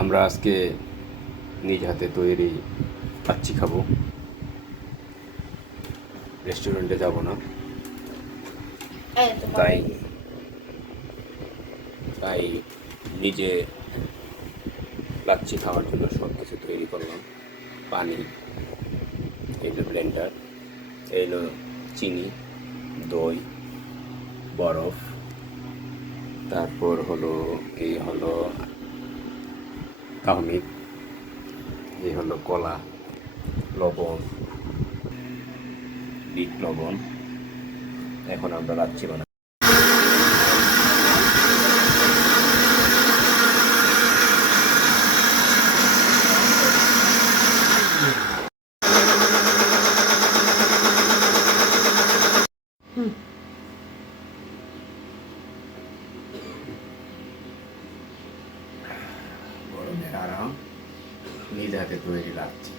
আমরা আজকে নিজ হাতে তৈরি লাচ্ছি খাবো। রেস্টুরেন্টে যাব না, তাই তাই নিজে লাচ্ছি খাওয়ার জন্য সব কিছু তৈরি করলাম। পানি, এই হলো ব্লেন্ডার, এই হলো চিনি, দই, বরফ, তারপর হলো এই হলো কাহমিক, এই হলো কলা, লবণ, বিট লবণ। এখন আমরা লাচ্ছি বানাবো। গরমের আরাম, নিজ হাতে তৈরি লাচ্ছি।